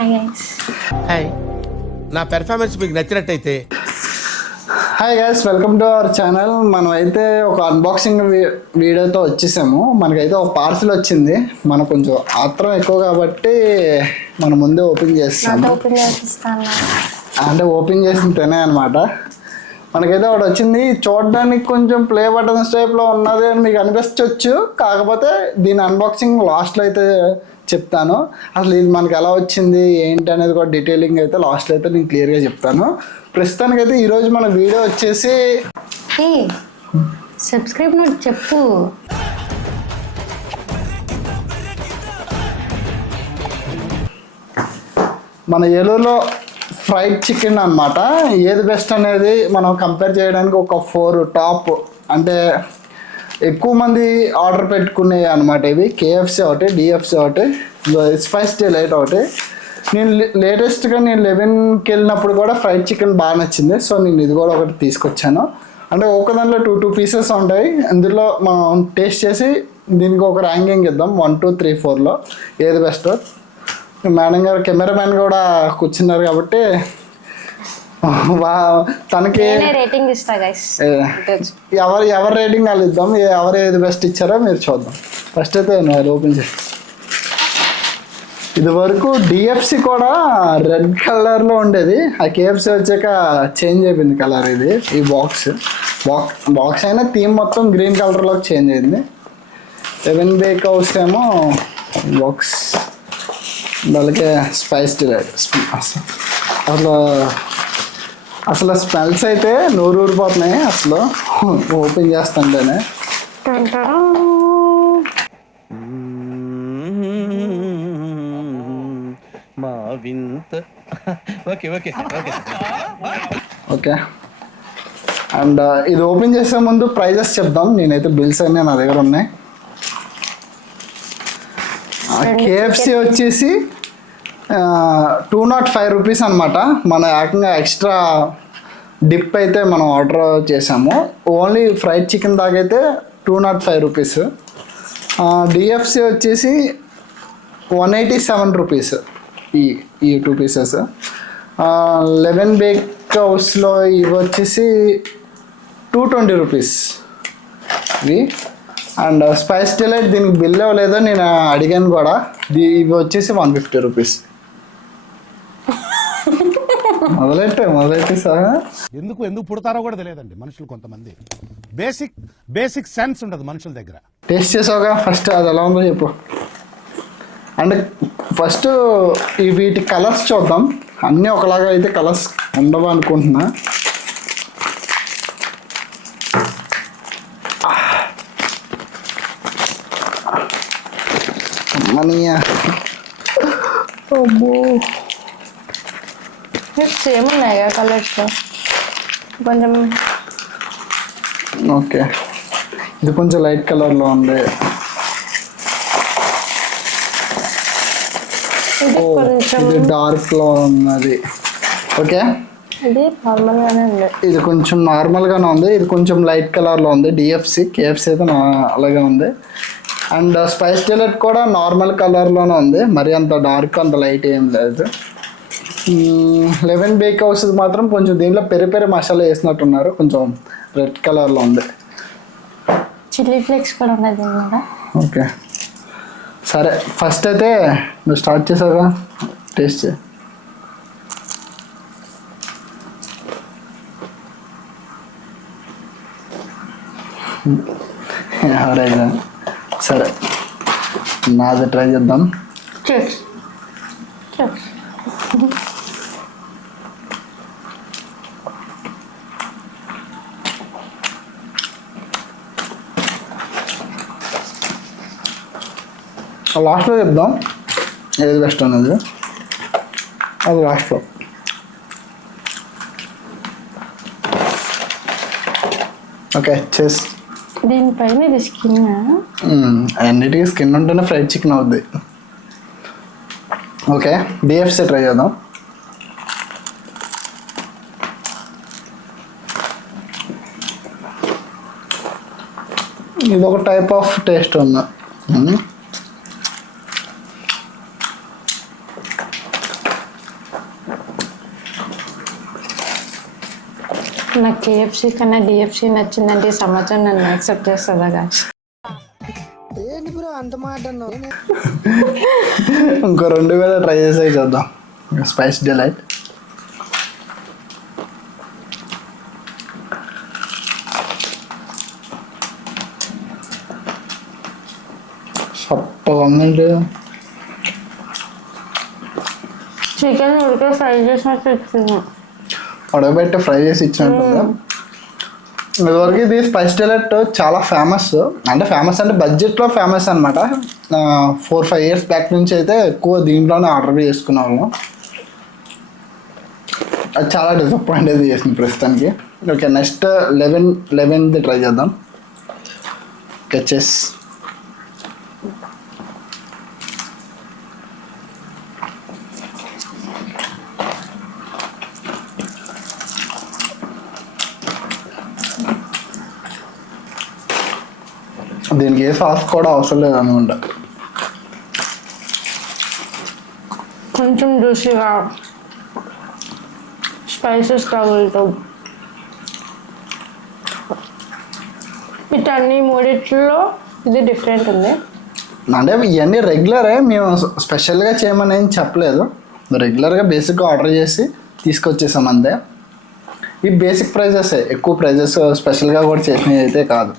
Hi guys. Hi. నా performance మీకు నచ్చినట్టయితే hi guys, welcome to our channel. మనం అయితే ఒక అన్బాక్సింగ్ వీడియోతో వచ్చేసాము. మనకైతే ఒక పార్సిల్ వచ్చింది. మనకు కొంచెం ఆత్రం ఎక్కువ కాబట్టి మనం ముందే ఓపెన్ చేస్తాము. అంటే ఓపెన్ చేసిన తినే అనమాట. మనకైతే ఒకటి వచ్చింది. చూడడానికి కొంచెం ప్లే బటన్స్ టైప్లో ఉన్నది అని మీకు అనిపించవచ్చు. కాకపోతే దీని అన్బాక్సింగ్ లాస్ట్లో అయితే చెప్తాను. అసలు ఇది మనకి ఎలా వచ్చింది ఏంటి అనేది కూడా డీటెయిలింగ్ అయితే లాస్ట్లో అయితే నేను క్లియర్గా చెప్తాను. ప్రస్తుతానికైతే ఈరోజు మన వీడియో వచ్చేసి సబ్స్క్రైబ్ నోట్ చెప్పు. మన ఏలూరులో ఫ్రైడ్ చికెన్ అనమాట. ఏది బెస్ట్ అనేది మనం కంపేర్ చేయడానికి ఒక 4 టాప్ అంటే ఎక్కువ మంది ఆర్డర్ పెట్టుకునే అనమాట. ఇవి కేఎఫ్సీ ఒకటి, డిఎఫ్సీ ఒకటి, స్పైస్ డిలైట్ ఒకటి. నేను లేటెస్ట్గా 11కి వెళ్ళినప్పుడు కూడా ఫ్రైడ్ చికెన్ బాగా నచ్చింది. సో నేను ఇది కూడా ఒకటి తీసుకొచ్చాను. అంటే ఒక దాంట్లో టూ పీసెస్ ఉంటాయి. అందులో మనం టేస్ట్ చేసి దీనికి ఒక ర్యాంకింగ్ ఇద్దాం 1 2 3 4లో ఏది బెస్ట్. మేడం గారు కెమెరామెన్ కూడా కూర్చున్నారు కాబట్టి తనకి రేటింగ్ ఇస్తా గైస్. ఎవరు రేటింగ్ వాళ్ళు ఇద్దాం. ఎవరు ఏది బెస్ట్ ఇచ్చారో మీరు చూద్దాం. ఫస్ట్ అయితే అది ఓపెన్ చేసి, ఇది వరకు డిఎఫ్సి కూడా రెడ్ కలర్లో ఉండేది. ఆ కేఎఫ్సి వచ్చాక చేంజ్ అయిపోయింది కలర్. ఇది ఈ బాక్స్ అయినా థీమ్ మొత్తం గ్రీన్ కలర్లోకి చేంజ్ అయింది. 7 బేక్ హౌస్ ఏమో బాక్స్ వాళ్ళకే స్పైస్ డిలైట్. అసలు స్మెల్స్ అయితే నోరు ఊరిపోతున్నాయి అసలు ఓపెన్ చేస్తుంటేనే. ఓకే, అండ్ ఇది ఓపెన్ చేసే ముందు ప్రైజెస్ చెప్దాం. నేనైతే బిల్స్ అన్నీ నా దగ్గర ఉన్నాయి. కేఎఫ్సి వచ్చేసి 205 రూపీస్ అనమాట. మన ఏకంగా ఎక్స్ట్రా డిప్ అయితే మనం ఆర్డర్ చేసాము. ఓన్లీ ఫ్రైడ్ చికెన్ దాకైతే 205 రూపీస్. డిఎఫ్సి వచ్చేసి 187 రూపీస్ ఈ 2 పీసెస్. 11 బేక్ హౌస్లో ఇవి వచ్చేసి 220 రూపీస్ ఇవి. అండ్ స్పైస్ డిలైట్ దీనికి బిల్ ఇవ్వలేదో నేను అడిగాను కూడా. ఇవి వచ్చేసి 150 రూపీస్. మొదలెట్టి సార్ ఎందుకు పుడతారో కూడా తెలియదండి మనుషులు. కొంతమంది బేసిక్ సెన్స్ ఉండదు మనుషుల దగ్గర. టేస్ట్ చేసావుగా, ఫస్ట్ అది ఎలా ఉందో చెప్పు. అంటే ఫస్ట్ వీటి కలర్స్ చూద్దాం. అన్నీ ఒకలాగా అయితే కలర్స్ ఉండవు అనుకుంటున్నా. మనీయా సేమ్ ఉన్నాయి కలర్స్ కొంచెం. ఓకే, ఇది కొంచెం లైట్ కలర్లో ఉంది. ఇది డార్క్లో ఉన్నది. ఓకే, ఇది నార్మల్గానే ఉంది. ఇది కొంచెం నార్మల్గానే ఉంది. ఇది కొంచెం లైట్ కలర్లో ఉంది. డిఎఫ్సి, కేఎఫ్సి అయితే అలాగే ఉంది. అండ్ స్పైస్ డిలైట్ కూడా నార్మల్ కలర్లోనే ఉంది. మరి అంత డార్క్ అంత లైట్ ఏం లేదు. 11 బేక్ హౌస్ మాత్రం కొంచెం దీంట్లో పెరి మసాలా వేసినట్టున్నారు. కొంచెం రెడ్ కలర్లో ఉంది. చిల్లీ ఫ్లేక్స్ కూడా ఉన్నది. ఓకే సరే, ఫస్ట్ అయితే నువ్వు స్టార్ట్ చేసావుగా, టేస్ట్ చే. ఎవరైనా సరే, నాది ట్రై చేద్దాం. లాస్ట్లో చెప్దాం ఏది బెస్ట్ అనేది. అది లాస్ట్లో. ఓకే చేసి దీనిపైన ఇది స్కిన్. అన్నిటికీ స్కిన్ ఉంటేనే ఫ్రైడ్ చికెన్ అవుద్ది. ఓకే, డిఎఫ్సి ట్రై చేద్దాం. ఇది ఒక టైప్ ఆఫ్ టేస్ట్ ఉంది. నాకు కేఎఫ్సీ కన్నా డిఎఫ్సీ నచ్చిందంటే ఈ సంవత్సరం నన్ను యాక్సెప్ట్ చేస్తుందా గాయస్? ఇంకో 2 వేల ట్రై చేసే చూద్దాం. Spice delight. సప్పగా ఉందండి. చికెన్ ఉడికే ఫ్రై చేసినట్టు ఇచ్చింది. ఉడకబెట్టి ఫ్రై చేసి ఇచ్చినట్టుంది. ఇదివరకు ఇది స్పైస్ డిలైట్ చాలా ఫేమస్, అంటే ఫేమస్ అంటే బడ్జెట్లో ఫేమస్ అనమాట. 4-5 ఇయర్స్ బ్యాక్ నుంచి అయితే ఎక్కువ దీంట్లోనే ఆర్డర్ చేసుకున్నాము. అది చాలా డిసప్పాయింట్ అయితే చేసింది ప్రస్తుతానికి. ఓకే, నెక్స్ట్ 11ది ట్రై చేద్దాం. చెస్. దీనికి ఏ సాస్ కూడా అవసరం లేదు అనుకుంటా. కొంచెం జ్యూసీగా స్పైసెస్ తగులుతావు. వీటన్ని మూడిట్లో ఇది డిఫరెంట్ ఉంది. అంటే ఇవన్నీ రెగ్యులరే, మేము స్పెషల్గా చేయమని ఏం చెప్పలేదు. రెగ్యులర్గా బేసిక్గా ఆర్డర్ చేసి తీసుకొచ్చేసాం అంతే. ఈ బేసిక్ ప్రైజెసే, ఎక్కువ ప్రైజెస్ స్పెషల్గా కూడా చేసినవి అయితే కాదు.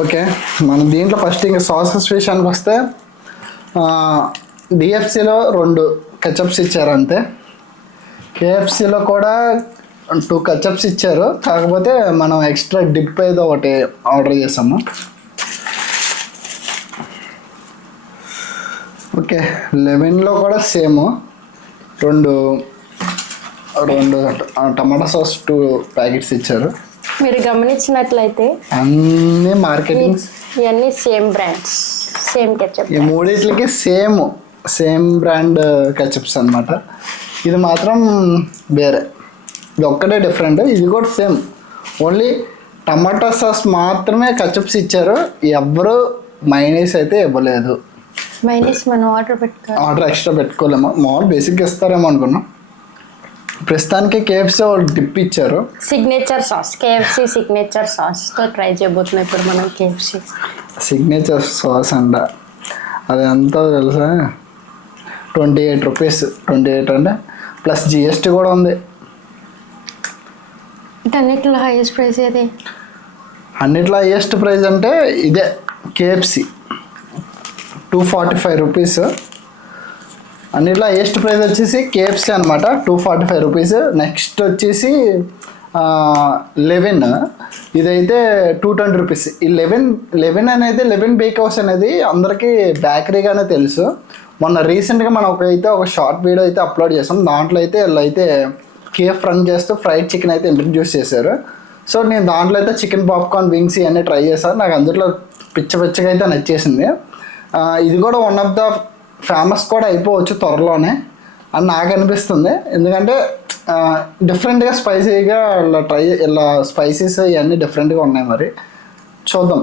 ఓకే, మనం దీంట్లో ఫస్ట్ ఇంకా సాసెస్ విషయానికి వస్తే డిఎఫ్సిలో 2 కచప్స్ ఇచ్చారు అంతే. కేఎఫ్సిలో కూడా 2 కచప్స్ ఇచ్చారు, కాకపోతే మనం ఎక్స్ట్రా డిప్ ఏదో ఒకటి ఆర్డర్ చేసాము. ఓకే, 11లో కూడా సేమ్ 2 టమాటా సాస్ 2 ప్యాకెట్స్ ఇచ్చారు. మీరు గమనించినట్లయితే అన్నీ మార్కెటింగ్, ఇవన్నీ సేమ్ బ్రాండ్స్, సేమ్ కెచప్. ఈ మూడిట్లకి సేమ్ బ్రాండ్ కెచప్స్ అనమాట. ఇది మాత్రం వేరే, ఇది ఒక్కటే డిఫరెంట్. ఇది కూడా సేమ్, ఓన్లీ టమాటా సాస్ మాత్రమే కెచప్స్ ఇచ్చారు. ఎవ్వరు మైనీస్ అయితే ఇవ్వలేదు. మైనస్ మనం ఆర్డర్ ఎక్స్ట్రా పెట్టుకోలేము, మామూలు బేసిక్గా ఇస్తారేమో అనుకున్నాం. ప్రస్తుతానికి కేఎఫ్సీ డిప్ ఇచ్చారు. సిగ్నేచర్ సాస్, కేఎఫ్సీ సిగ్నేచర్ సాస్తో ట్రై చేయబోతున్నాం ఇప్పుడు మనం. కేఎఫ్సీ సిగ్నేచర్ సాస్ అంట, అది ఎంత తెలుసా? 28 రూపీస్. 28 అంటే ప్లస్ జిఎస్టీ కూడా ఉంది. అన్నిట్లో హైయెస్ట్ ప్రైస్ ఏది? అన్నిట్లో హైయెస్ట్ ప్రైస్ అంటే ఇదే కేఎఫ్సీ 245 రూపీస్. అన్నిట్లో హైయెస్ట్ ప్రైస్ వచ్చేసి కేఎఫ్సీ అనమాట, 245 రూపీస్. నెక్స్ట్ వచ్చేసి 11, ఇదైతే 220 రూపీస్. ఈ 11 అనేది 11 బేక్ హౌస్ అనేది అందరికీ బేకరీగానే తెలుసు. మొన్న రీసెంట్గా మనం ఒక షార్ట్ వీడియో అయితే అప్లోడ్ చేసాం. దాంట్లో అయితే వీళ్ళైతే కేఫ్ రన్ చేస్తూ ఫ్రైడ్ చికెన్ అయితే ఇంట్రడ్యూస్ చేశారు. సో నేను దాంట్లో అయితే చికెన్ పాప్కార్న్ వింగ్స్ ఇవన్నీ ట్రై చేశాను. నాకు అందులో పిచ్చగా అయితే నచ్చేసింది. ఇది కూడా వన్ ఆఫ్ ద ఫేమస్ కూడా అయిపోవచ్చు త్వరలోనే అని నాకు అనిపిస్తుంది. ఎందుకంటే డిఫరెంట్గా స్పైసీగా ఇలా స్పైసెస్ ఇవన్నీ డిఫరెంట్గా ఉన్నాయి. మరి చూద్దాం.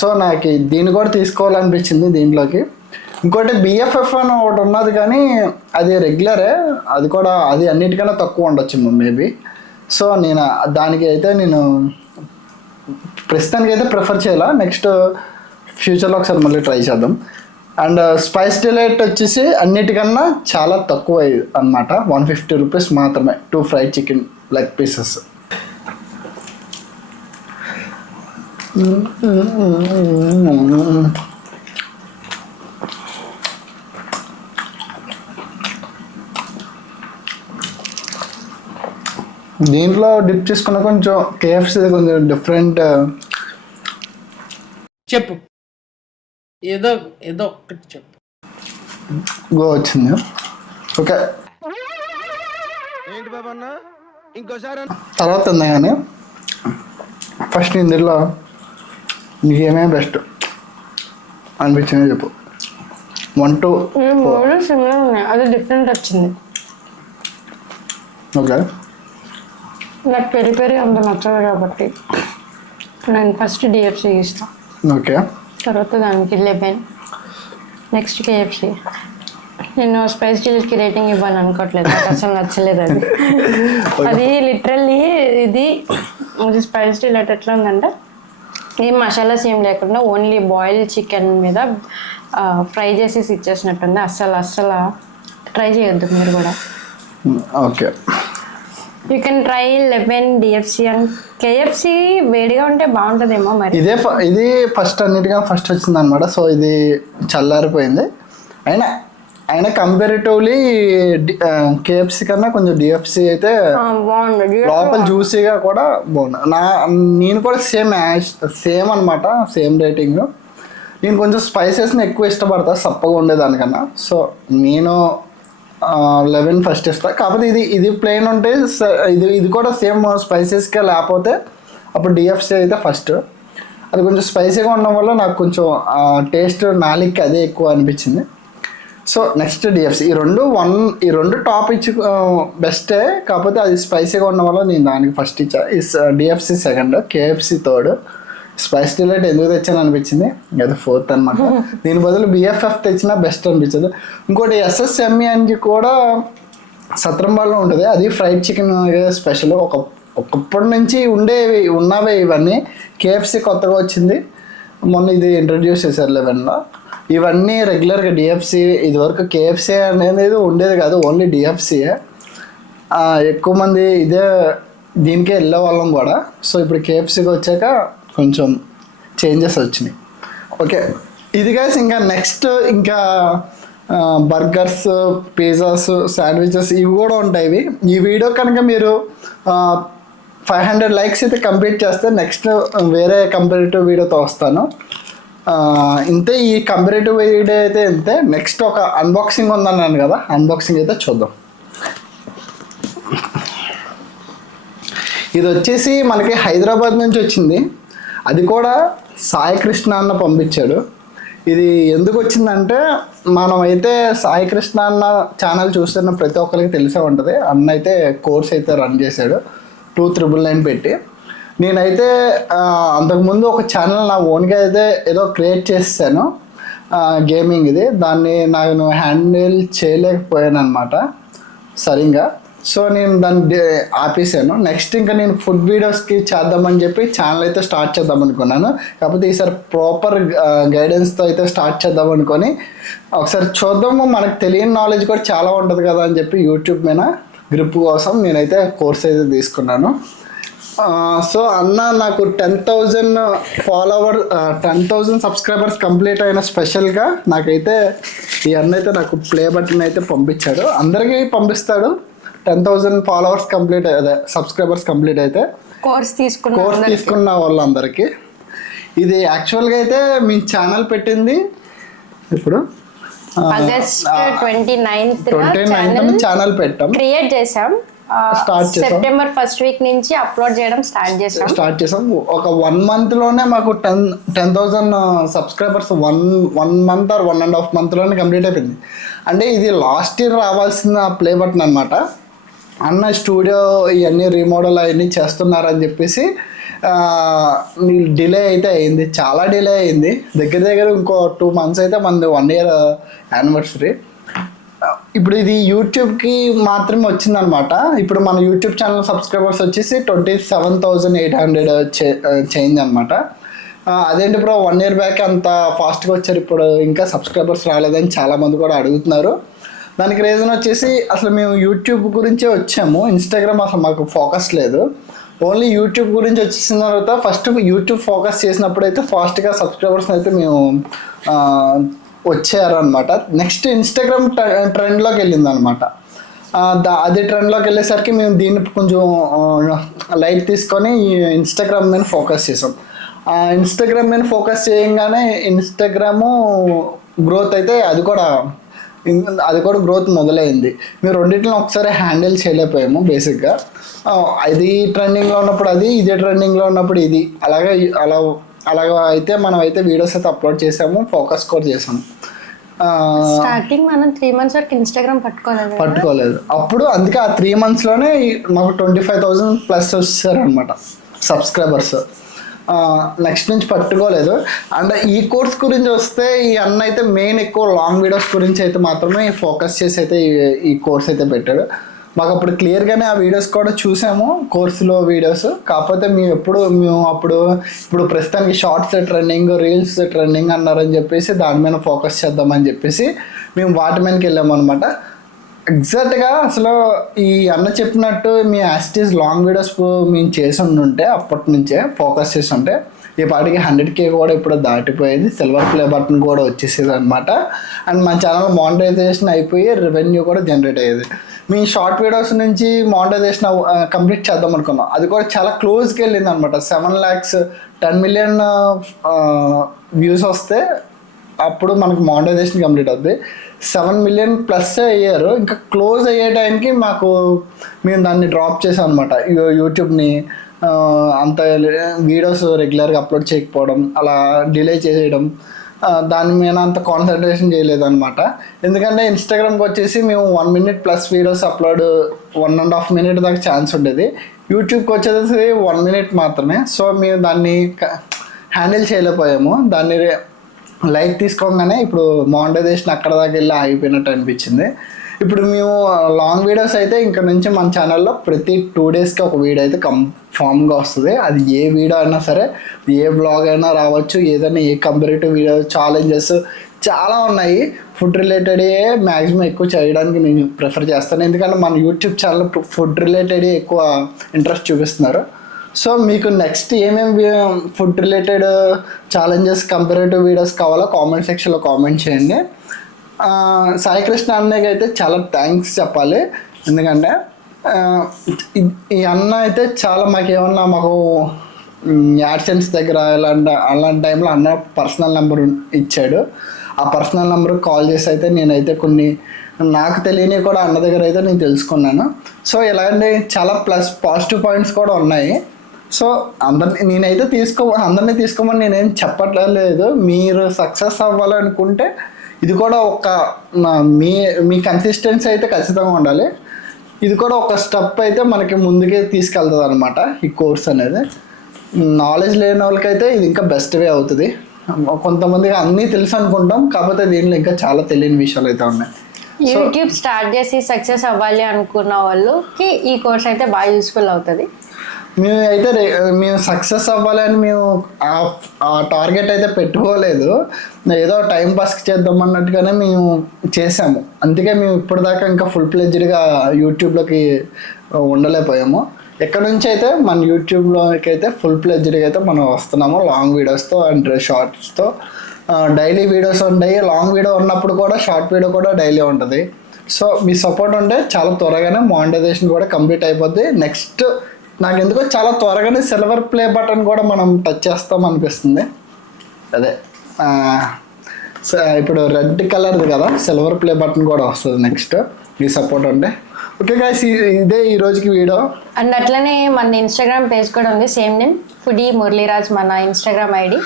సో నాకు దీన్ని కూడా తీసుకోవాలనిపించింది దీంట్లోకి. ఇంకోటి బిఎఫ్ఎఫ్ అని ఒకటి ఉన్నది, కానీ అది రెగ్యులరే, అది అన్నిటికన్నా తక్కువ ఉండొచ్చు మేబీ. సో దానికి అయితే నేను ప్రస్తుతానికి అయితే ప్రిఫర్ చేయాల. నెక్స్ట్ ఫ్యూచర్లో ఒకసారి మళ్ళీ ట్రై చేద్దాం. అండ్ స్పైస్ డిలైట్ వచ్చేసి అన్నిటికన్నా చాలా తక్కువ అన్నమాట, 150 రూపీస్ మాత్రమే 2 ఫ్రైడ్ చికెన్ లెగ్ పీసెస్. దీంట్లో డిప్ చేసుకున్న కొంచెం కేఎఫ్సీ కొంచెం డిఫరెంట్. చెప్పు, ఏదో ఒక్కటి చెప్పు. గో వచ్చింది. ఓకే, ఏంటి బాబా అన్న ఇంకోసారి తర్వాత ఉంది. కానీ ఫస్ట్ ఇందులో నీకు ఏమేమి బెస్ట్ అనిపించింది చెప్పు. 1 to 4. అది డిఫరెంట్ వచ్చింది. ఓకే, నాకు పెరి అంత నచ్చదు కాబట్టి నేను ఫస్ట్ డిఎఫ్సీ ఇస్తాను. ఓకే, తర్వాత దానికి 11, నెక్స్ట్ కేఎఫ్సీ, నేను స్పైస్ చిల్లీకి రేటింగ్ ఇవ్వాలి అనుకోవట్లేదు, నాకు అసలు నచ్చలేదు అది. అది లిటరల్లీ ఇది స్పైస్ చిల్లీ ఎట్లా ఉందంటే ఏం మసాలాస్ ఏం లేకుండా ఓన్లీ బాయిల్డ్ చికెన్ మీద ఫ్రై చేసేసి ఇచ్చేసినట్టుంది. అస్సలు ట్రై చేయొద్దు మీరు కూడా. Okay, you can try 11 DFC and KFC వేడిగా ఉంటే బాగుంటుందేమో మరి. ఇది ఫస్ట్ అన్నిటికన్నా ఫస్ట్ వచ్చింది అనమాట. సో ఇది చల్లారిపోయింది. అయినా కంపారిటివ్లీ KFC కన్నా కొంచెం DFC అయితే బాగుంది, లోపల జ్యూసీగా కూడా బాగుంది. నేను కూడా సేమ్ అనమాట, సేమ్ రేటింగ్. నేను కొంచెం స్పైసెస్ని ఎక్కువ ఇష్టపడతా సప్పగా ఉండేదానికన్నా. సో నేను 11 ఫస్ట్ ఇస్తా. కాకపోతే ఇది ప్లెయిన్ ఉంటే ఇది కూడా సేమ్ స్పైసెస్గా, లేకపోతే అప్పుడు DFC అయితే ఫస్ట్. అది కొంచెం స్పైసీగా ఉండడం వల్ల నాకు కొంచెం టేస్ట్ నాలుగుకి అదే ఎక్కువ అనిపించింది. So next DFC. ఈ రెండు టాప్ ఇచ్చి బెస్టే, కాకపోతే అది స్పైసీగా ఉండడం వల్ల నేను దానికి ఫస్ట్ ఇచ్చా. DFC second, KFC third. Spice delight ఎందుకు తెచ్చాను అనిపించింది, అది ఫోర్త్ అనమాట. దీని బదులు BFF తెచ్చినా బెస్ట్ అనిపించదు. ఇంకోటి SSME అని కూడా సత్రంబాల్లో ఉంటుంది, అది ఫ్రైడ్ చికెన్ స్పెషల్. ఒకప్పటి నుంచి ఉన్నవే ఇవన్నీ. KFC కొత్తగా వచ్చింది, మొన్న ఇది ఇంట్రడ్యూస్ చేశారు 11లో. ఇవన్నీ రెగ్యులర్గా DFC. ఇదివరకు KFC అనేది ఉండేది కాదు, ఓన్లీ DFCయే. ఎక్కువ మంది దీనికే వెళ్ళే వాళ్ళం కూడా. సో ఇప్పుడు KFCకి వచ్చాక కొంచెం చేంజెస్ వచ్చినాయి. ఓకే, ఇది గైస్. ఇంకా నెక్స్ట్ బర్గర్స్, పిజ్జాస్, శాండ్విచెస్ ఇవి కూడా ఉంటాయి. ఈ వీడియో కనుక మీరు 500 లైక్స్ అయితే కంప్లీట్ చేస్తే నెక్స్ట్ వేరే కంపారిటివ్ వీడియోతో వస్తాను. ఇంతే, ఈ కంపారిటివ్ వీడియో అయితే ఇంతే. నెక్స్ట్ ఒక అన్బాక్సింగ్ ఉందన్నాను కదా, అన్బాక్సింగ్ అయితే చూద్దాం. ఇది వచ్చేసి మనకి హైదరాబాద్ నుంచి వచ్చింది, అది కూడా సాయి కృష్ణ అన్న పంపించాడు. ఇది ఎందుకు వచ్చిందంటే, మనమైతే సాయి కృష్ణ అన్న ఛానల్ చూస్తున్న ప్రతి ఒక్కరికి తెలిసే ఉంటుంది. అన్న అయితే కోర్స్ అయితే రన్ చేశాడు 2999 పెట్టి. నేనైతే అంతకుముందు ఒక ఛానల్ నా ఓన్గా అయితే ఏదో క్రియేట్ చేసాను గేమింగ్ ఇది. దాన్ని నేను హ్యాండిల్ చేయలేకపోయాను అనమాట సరిగ్గా. సో నేను దాన్ని ఆపేసాను. నెక్స్ట్ ఇంకా నేను ఫుడ్ వీడియోస్కి చేద్దామని చెప్పి ఛానల్ అయితే స్టార్ట్ చేద్దాం అనుకున్నాను. కాకపోతే ఈసారి ప్రాపర్ గైడెన్స్తో అయితే స్టార్ట్ చేద్దాం అనుకొని ఒకసారి చూద్దాము, మనకు తెలియని నాలెడ్జ్ కూడా చాలా ఉంటుంది కదా అని చెప్పి యూట్యూబ్ మీద గ్రిప్ కోసం నేనైతే కోర్స్ అయితే తీసుకున్నాను. సో అన్న నాకు 10,000 సబ్స్క్రైబర్స్ కంప్లీట్ అయిన స్పెషల్గా నాకైతే ఈ అన్న అయితే నాకు ప్లే బటన్ అయితే పంపించాడు. అందరికీ పంపిస్తాడు 10,000 ఫాలోవర్స్ కంప్లీట్ అదే సబ్స్క్రైబర్స్ కంప్లీట్ అయితే కోర్స్ తీసుకున్న వాళ్ళందరికీ. ఇది యాక్చువల్గా అయితే మీ ఛానల్ పెట్టింది ఇప్పుడు ఆగస్ట్ 29th ఛానల్ పెట్టాం, క్రియేట్ చేసాం. సెప్టెంబర్ ఫస్ట్ వీక్ నుంచి అప్లోడ్ చేయడం స్టార్ట్ చేసాం. ఒక 1 monthలోనే మాకు 10,000 సబ్స్క్రైబర్స్ 1 month ఆర్ 1.5 monthలోనే కంప్లీట్ అయిపోయింది. అంటే ఇది లాస్ట్ ఇయర్ రావాల్సిన ప్లే బటన్ అనమాట. అన్న స్టూడియో ఇవన్నీ రీమోడల్ అవన్నీ చేస్తున్నారని చెప్పేసి డిలే అయితే అయింది, చాలా డిలే అయింది. దగ్గర ఇంకో 2 months అయితే మనది 1 year యానివర్సరీ. ఇప్పుడు ఇది యూట్యూబ్కి మాత్రమే వచ్చిందనమాట. ఇప్పుడు మన యూట్యూబ్ ఛానల్ సబ్స్క్రైబర్స్ వచ్చేసి 27,800 చేంజ్ అనమాట. అదేంటి బ్రో 1 year బ్యాక్ అంత ఫాస్ట్గా వచ్చారు, ఇప్పుడు ఇంకా సబ్స్క్రైబర్స్ రాలేదని చాలామంది కూడా అడుగుతున్నారు. దానికి రీజన్ వచ్చేసి అసలు మేము యూట్యూబ్ గురించే వచ్చాము, ఇన్స్టాగ్రామ్ అసలు మాకు ఫోకస్ లేదు. ఓన్లీ యూట్యూబ్ గురించి వచ్చేసిన తర్వాత ఫస్ట్ యూట్యూబ్ ఫోకస్ చేసినప్పుడు అయితే ఫాస్ట్గా సబ్స్క్రైబర్స్ అయితే మేము వచ్చారనమాట. నెక్స్ట్ ఇన్స్టాగ్రామ్ ట్రెండ్లోకి వెళ్ళింది అనమాట. అది ట్రెండ్లోకి వెళ్ళేసరికి మేము దీన్ని కొంచెం లైట్ తీసుకొని ఇన్స్టాగ్రామ్ మీద ఫోకస్ చేసాం. ఇన్స్టాగ్రామ్ మీద ఫోకస్ చేయగానే ఇన్స్టాగ్రాము గ్రోత్ అయితే అది కూడా గ్రోత్ మొదలైంది. మేము రెండింటిని ఒకసారి హ్యాండిల్ చేయలేకపోయాము బేసిక్గా. ఇది ట్రెండింగ్లో ఉన్నప్పుడు అది, ఇదే ట్రెండింగ్లో ఉన్నప్పుడు ఇది, అలాగా అయితే మనం అయితే వీడియోస్ అయితే అప్లోడ్ చేసాము, ఫోకస్ కూడా చేసాము. స్టార్టింగ్ మనం 3 months వరకు ఇన్స్టాగ్రామ్ పట్టుకోలేదు. అప్పుడు అందుకే ఆ 3 monthsలోనే మాకు 25,000+ వచ్చారనమాట సబ్స్క్రైబర్స్. నెక్స్ట్ నుంచి పట్టుకోలేదు. అండ్ ఈ కోర్స్ గురించి వస్తే ఈ అన్న అయితే మెయిన్ ఎక్కువ లాంగ్ వీడియోస్ గురించి అయితే మాత్రమే ఫోకస్ చేసి అయితే ఈ కోర్స్ అయితే పెట్టాడు. మాకు అప్పుడు క్లియర్గానే ఆ వీడియోస్ కూడా చూసాము, కోర్సులో వీడియోస్. కాకపోతే మేము ఇప్పుడు ప్రస్తుతానికి షార్ట్స్ ట్రెండింగ్, రీల్స్ ట్రెండింగ్ అన్నారని చెప్పేసి దాని మీద ఫోకస్ చేద్దామని చెప్పేసి మేము వాటి మీదకి వెళ్ళాము అనమాట. ఎగ్జాక్ట్గా అసలు ఈ అన్న చెప్పినట్టు మీ యాస్టీస్ లాంగ్ వీడియోస్ మేము చేసి ఉంటే అప్పటి నుంచే ఫోకస్ చేసి ఉంటే ఈ పాటికి 100K కూడా ఇప్పుడు దాటిపోయేది, సిల్వర్ ప్లే బటన్ కూడా వచ్చేసేది అనమాట. అండ్ మన ఛానల్ మానిటైజేషన్ అయిపోయి రెవెన్యూ కూడా జనరేట్ అయ్యేది. మీ షార్ట్ వీడియోస్ నుంచి మానిటైజేషన్ కంప్లీట్ చేద్దాం అనుకున్నాం, అది కూడా చాలా క్లోజ్కి వెళ్ళింది అనమాట. 7 lakhs 10 million వ్యూస్ వస్తే అప్పుడు మనకు మానిటైజేషన్ కంప్లీట్ అవుతుంది. 7 million ప్లస్ అయ్యారు. ఇంకా క్లోజ్ అయ్యే టైంకి మేము దాన్ని డ్రాప్ చేసాం అనమాట. యూట్యూబ్ని అంత వీడియోస్ రెగ్యులర్గా అప్లోడ్ చేయకపోవడం, అలా డిలే చేయడం, దాని మీద అంత కాన్సన్ట్రేషన్ చేయలేదన్నమాట. ఎందుకంటే ఇన్స్టాగ్రామ్కి వచ్చేసి మేము 1 minute plus videos upload 1.5 minute దాకా ఛాన్స్ ఉండేది. యూట్యూబ్కి వచ్చేసి 1 minute మాత్రమే. సో మేము దాన్ని హ్యాండిల్ చేయలేకపోయాము. దాన్ని లైక్ తీసుకోగానే ఇప్పుడు మానిటైజేషన్ అక్కడ దాకా వెళ్ళి ఆగిపోయినట్టు అనిపించింది. ఇప్పుడు మేము లాంగ్ వీడియోస్ అయితే ఇక్కడ నుంచి మన ఛానల్లో ప్రతి 2 daysకి ఒక వీడియో అయితే కన్ఫామ్గా వస్తుంది. అది ఏ వీడియో అయినా సరే, ఏ బ్లాగ్ అయినా రావచ్చు, ఏదైనా ఏ కంపారిటివ్ వీడియో, ఛాలెంజెస్ చాలా ఉన్నాయి. ఫుడ్ రిలేటెడ్ మ్యాక్సిమం ఎక్కువ చేయడానికి నేను ప్రిఫర్ చేస్తాను. ఎందుకంటే మన యూట్యూబ్ ఛానల్ ఫుడ్ రిలేటెడ్ ఎక్కువ ఇంట్రెస్ట్ చూపిస్తున్నారు. సో మీకు నెక్స్ట్ ఏమేమి food related challenges, comparative videos కావాలో కామెంట్ సెక్షన్లో కామెంట్ చేయండి. సాయి కృష్ణ అన్నకి అయితే చాలా థ్యాంక్స్ చెప్పాలి. ఎందుకంటే ఈ అన్న అయితే చాలా మాకు యాడ్సెన్స్ దగ్గర అలాంటి టైంలో అన్న పర్సనల్ నెంబర్ ఇచ్చాడు. ఆ పర్సనల్ నెంబర్కి కాల్ చేసి అయితే నేనైతే కొన్ని నాకు తెలియనివి కూడా అన్న దగ్గర అయితే నేను తెలుసుకున్నాను. సో ఇలాంటి చాలా పాజిటివ్ పాయింట్స్ కూడా ఉన్నాయి. సో నేనైతే అందరినీ తీసుకోమని నేనేం చెప్పట్లేదు. మీరు సక్సెస్ అవ్వాలనుకుంటే ఇది కూడా మీ కన్సిస్టెన్సీ అయితే ఖచ్చితంగా ఉండాలి. ఇది కూడా ఒక స్టెప్ అయితే మనకి ముందుకే తీసుకెళ్తుంది అనమాట ఈ కోర్స్ అనేది. నాలెడ్జ్ లేని వాళ్ళకైతే ఇది ఇంకా బెస్ట్ వే అవుతుంది. కొంతమందికి అన్నీ తెలుసు అనుకుంటాం, కాకపోతే దీనిలో ఇంకా చాలా తెలియని విషయాలు అయితే ఉన్నాయి. యూట్యూబ్ స్టార్ట్ చేసి సక్సెస్ అవ్వాలి అనుకున్న వాళ్ళకి ఈ కోర్స్ అయితే బాగా యూస్ఫుల్ అవుతుంది. మేము సక్సెస్ అవ్వాలని మేము ఆ టార్గెట్ అయితే పెట్టుకోలేదు. ఏదో టైం పాస్కి చేద్దాం అన్నట్టుగానే మేము చేసాము. అందుకే మేము ఇప్పటిదాకా ఇంకా ఫుల్ ప్లెడ్జ్డ్గా యూట్యూబ్లోకి ఉండలేకపోయాము. ఎక్కడి నుంచి అయితే మన యూట్యూబ్లోకి అయితే ఫుల్ ప్లెడ్జ్డ్గా అయితే మనం వస్తున్నాము, లాంగ్ వీడియోస్తో అండ్ షార్ట్స్తో. డైలీ వీడియోస్ ఉంటాయి. లాంగ్ వీడియో ఉన్నప్పుడు కూడా షార్ట్ వీడియో కూడా డైలీ ఉంటుంది. సో మీ సపోర్ట్ ఉంటే చాలా త్వరగానే మానిటైజేషన్ కూడా కంప్లీట్ అయిపోద్ది. నెక్స్ట్ నాకు ఎందుకో చాలా త్వరగానే సిల్వర్ ప్లే బటన్ కూడా మనం టచ్ చేస్తాం అనిపిస్తుంది. అదే ఇప్పుడు రెడ్ కలర్ది కదా, సిల్వర్ ప్లే బటన్ కూడా వస్తుంది నెక్స్ట్ మీ సపోర్ట్ ఉంటే. ఓకే గైస్, ఇదే ఈ రోజుకి వీడియో. అండ్ అట్లనే మన ఇన్స్టాగ్రామ్ పేజ్ కూడా ఉంది, సేమ్ నేమ్ ఫుడీ మురళీరాజ్ మన ఇన్స్టాగ్రామ్ ఐడి.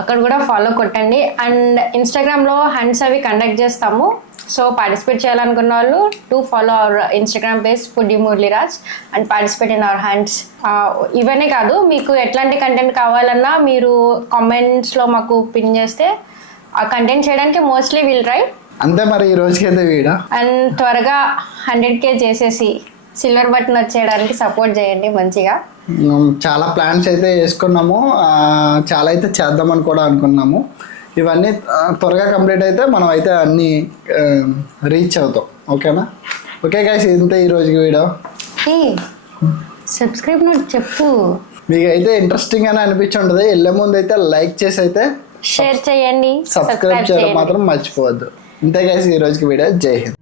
అక్కడ కూడా ఫాలో కొట్టండి. అండ్ ఇన్స్టాగ్రామ్లో హండ్స్ అవి కండక్ట్ చేస్తాము. సో పార్టిసిపేట్ చేయాలనుకున్న వాళ్ళు to follow our Instagram page foodie Muraliraj and participate in our hands. ఇవన్నీ కాదు, మీకు ఎట్లాంటి కంటెంట్ కావాలన్నా మీరు కామెంట్స్లో మాకు పిన్ చేస్తే ఆ కంటెంట్ చేయడానికి మోస్ట్లీ విల్ ట్రై. అంతే మరి ఈ రోజుకి అయితే వీడియో. అండ్ త్వరగా 100K చేసేసి సిల్వర్ బటన్ వచ్చేయడానికి సపోర్ట్ చేయండి మంచిగా. చాలా ప్లాన్స్ అయితే వేసుకున్నాము, చాలా అయితే చేద్దామని కూడా అనుకున్నాము. ఇవన్నీ త్వరగా కంప్లీట్ అయితే మనం అయితే అన్నీ రీచ్ అవుతాం. ఓకేనా? ఓకే గైస్, ఇంతే ఈ రోజుకి వీడియో. సబ్స్క్రైబ్ నోట్ చెప్పు. మీకు అయితే ఇంట్రెస్టింగ్ అని అనిపించి ఉంటుంది. వెళ్ళే ముందు అయితే లైక్ చేసి అయితే షేర్ చేయండి, సబ్స్క్రైబ్ చేయడం మాత్రం మర్చిపోవద్దు. ఇంతే గైస్ ఈ రోజుకి వీడియో. జై హింద్.